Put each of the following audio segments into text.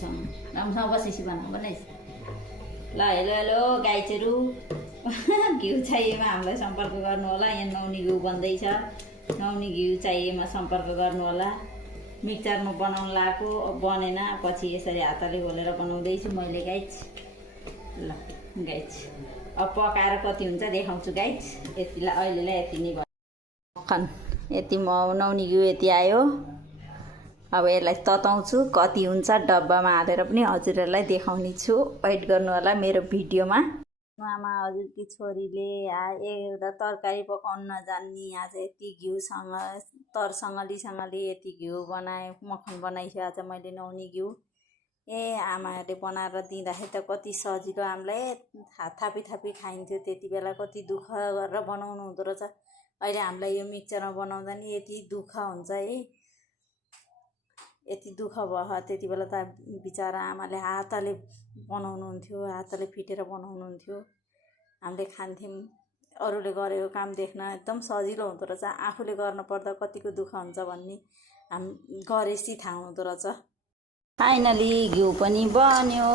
घिउसँग राम्रोसँग बसेपछि बनाइस् ल। हेलो हेलो गाइचहरू घिउ चाहिएमा हामीलाई सम्पर्क गर्नु होला। यहाँ नौनी घिउ बन्दैछ। नौनी घिउ चाहिएमा सम्पर्क गर्नु होला। मिक्सचरमा बनाउन लगाएको बनेन, पछि यसरी हातले घोलेर बनाउँदैछु मैले गाइज। ल गाइज अब पकाएर कति हुन्छ देखाउँछु गाइज। यतिलाई अहिलेलाई यति नै भयो। मक्खन यति नौनी घिउ यति आयो। अब यसलाई तताउँछु, कति हुन्छ डब्बामा हालेर पनि हजुरहरूलाई देखाउने छु। वेट गर्नु होला मेरो भिडियोमा। आमा हजुरकी छोरीले एउटा तरकारी पकाउन नजान्ने आज यति घिउसँग तरसँगली यति घिउ बनाएँ, मक्खन बनाइसकेँ आज मैले नौनी घिउ। आमाहरूले बनाएर दिँदाखेरि त कति सजिलो, हामीलाई थापी खाइन्थ्यो त्यति बेला। कति दुःख गरेर बनाउनु हुँदो रहेछ। अहिले हामीलाई यो मिक्सचरमा बनाउँदा नि यति दुःख हुन्छ है। यति दुःख भयो त्यति बेला त बिचरा आमाले हातले बनाउनुहुन्थ्यो, हातले फिटेर बनाउनुहुन्थ्यो। हामीले खान्थ्यौँ। अरूले गरेको काम देख्न एकदम सजिलो हुँदो रहेछ। आफूले गर्न पर्दा कतिको दुःख हुन्छ भन्ने गरेपछि थाहा हुँदो रहेछ। फाइनली घिउ पनि बन्यो।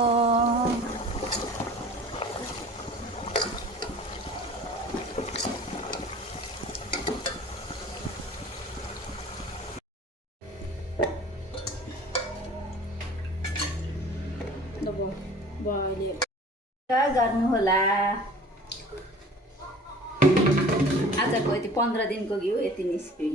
गर्नु होला आजको यति 15 दिनको घिउ यति निस्क्यो।